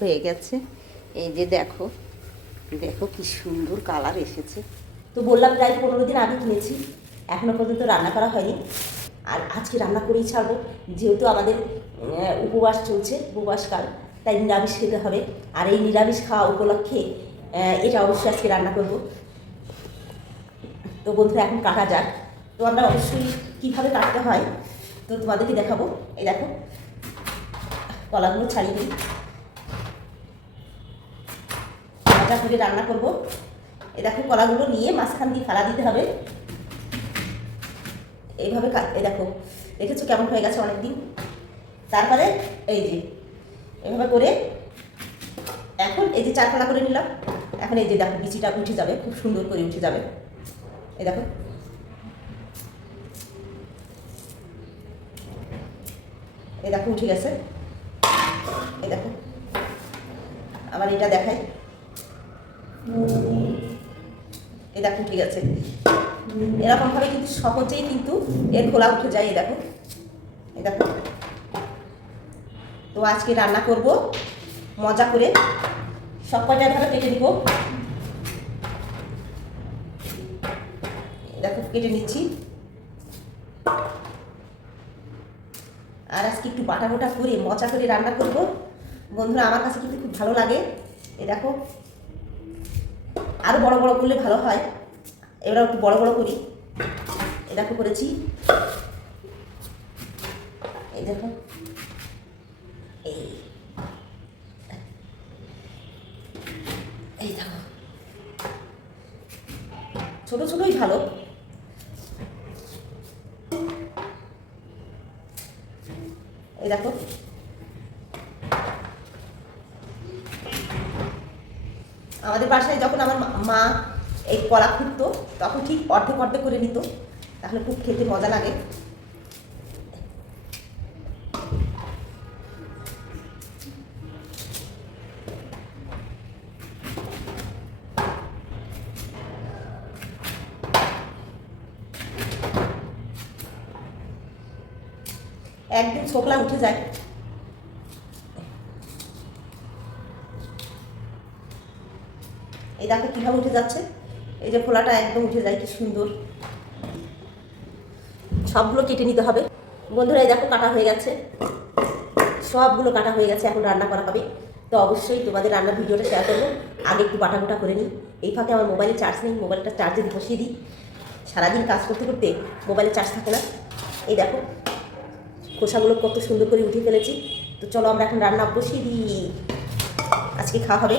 হয়ে গেছে। এই যে দেখো দেখো কি সুন্দর কালার এসেছে। তো বললাম প্রায় 15 দিন আগে কিনেছি, এখনও পর্যন্ত রান্না করা হয়নি। আর আজকে রান্না করেই ছাড়বো, যেহেতু আমাদের উপবাস চলছে, উপবাসকাল, তাই নিরামিষ খেতে হবে। আর এই নিরামিষ খাওয়া উপলক্ষে এটা অবশ্যই আজকে রান্না করব। তো বন্ধুরা এখন কাটা যাক। তো আমরা অবশ্যই কীভাবে কাটতে হয় তো তোমাদেরকে দেখাবো। এই দেখো কলাগুলো ছাড়িয়ে দিই, মজা করে রান্না করব। এই দেখো কলাগুলো নিয়ে মাঝখান দিয়ে ফালা দিতে হবে এইভাবে। এই দেখো দেখেছো কেমন হয়ে গেছে অনেকদিন। তারপরে এই যে এভাবে করে এখন এই যে 4 ফালা করে নিলাম। এখন এই যে দেখো বিচিটা উঠে যাবে, খুব সুন্দর করে উঠে যাবে। এই দেখো এই দেখো উঠে গেছে। এই দেখো আবার এটা দেখাই, এই দেখো উঠে গেছে। এরকমভাবে কিন্তু সহজেই কিন্তু এর খোলা উঠে যায়। এই দেখো এই দেখো। তো আজকে রান্না করব মজা করে, সব কয়টা এভাবে কেটে দিব। দেখো কেটে নিচ্ছি। আর আজকে একটু বাটা বাটা করে মজা করে রান্না করব বন্ধুরা। আমার কাছে কিন্তু খুব ভালো লাগে। এই দেখো আরও বড় বড় করলে ভালো হয়, এবার একটু বড় বড় করি। এই দেখো করেছি। এই দেখো এই এই দেখো ছোটো ছোটোই ভালো। এই দেখো আমাদের বাসায় যখন আমার মা এই কলা খুঁড়তো তখন ঠিক অর্ধেক অর্ধেক করে নিত, তাহলে খুব খেতে মজা লাগে। একদিন ছোকলা উঠে যায়। এই দেখো কীভাবে উঠে যাচ্ছে। এই যে খোলাটা একদম উঠে যায়, কি সুন্দর। সবগুলো কেটে নিতে হবে বন্ধুরা। এই দেখো কাটা হয়ে গেছে, সবগুলো কাটা হয়ে গেছে। এখন রান্না করা হবে। তো অবশ্যই তোমাদের রান্নার ভিডিওটা শেয়ার করবো। আগে একটু বাটা গোটা করে নিই। এই ফাঁকে আমার মোবাইলে চার্জ নেই, মোবাইলটা চার্জে বসিয়ে দিই। সারাদিন কাজ করতে করতে মোবাইলে চার্জ থাকে না। এই দেখো খোসাগুলো কত সুন্দর করে উঠে ফেলেছি। তো চলো আমরা এখন রান্না বসিয়ে দিই, আজকে খাওয়া হবে।